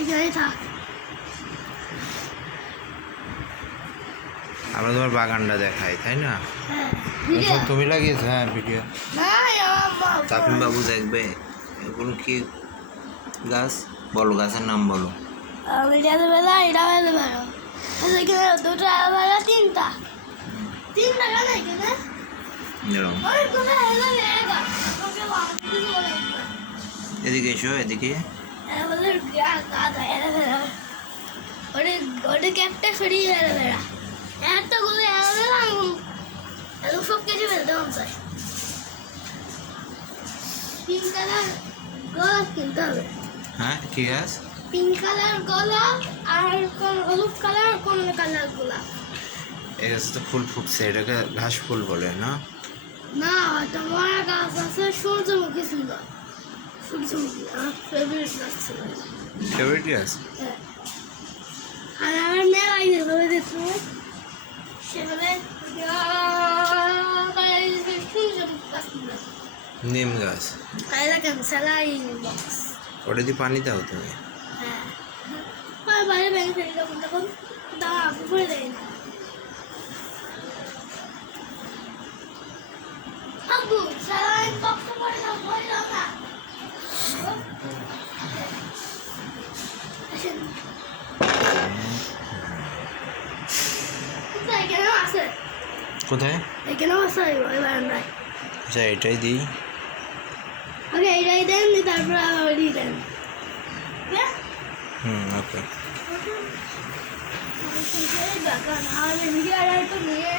এখানেই থাক। আমরা তোমার বাগানটা দেখাই, তাই না? হ্যাঁ এসব তুমি লাগিয়েছো? হ্যাঁ, ভিডিও। না তাপিম বাবু দেখবে। এগুলো কি গাছ? বলো, গাছের নাম বলো। আমি যেতে বেলা এটা বেলা বেরো এখানে দুটো বেলা তিনটা কেন এখানে এরকম। অনেকগুলো এলো এগা এদিকে এসো, এদিকে। আমাদের গাদা এরা বেলা ওটা ক্যাপটা সরিয়ে এরা বেলা এতগুলো এরা বেলা এত সব কিছু ফেলতে মন চায়। পিঙ্ক কালার গোলাপ কিনতে হবে। হ্যাঁ, কি গাছ? পিঙ্ক কালার গোলাপ আর হলুদ কালার কোন কালার গোলাপ। এই গাছে তো ফুল ফুটছে, এটাকে ঘাস ফুল বলে না? না তোমার গাছ আছে সূর্যমুখী সুন্দর। সূর্যমুখী আমার ফেভারিট গাছ ছিল। ফেভারিট গাছ? হ্যাঁ। আর আমার মেলায় যেভাবে দেখছো সেভাবে সূর্যমুখী গাছ ছিল। নিম গাছ। তাই দেখেন স্যালাইন বক্স। ওটা দিয়ে পানি দাও তুমি। হ্যাঁ আর বাইরে ব্যাংক ফেরি তখন তখন দাঁড়া করে দেয় না। আব্বু স্যালাইন বক্স করে দাও ভয় দাও না। এখানেও আছে, কোথায়? এখানেও আছে ওই বারান্দায়। আচ্ছা, এটাই দিই। ওকে এইটাই দেন তারপরে আবার ওইটাই দেন। ওকে। বাগান আর এদিকে আর একটু নিয়ে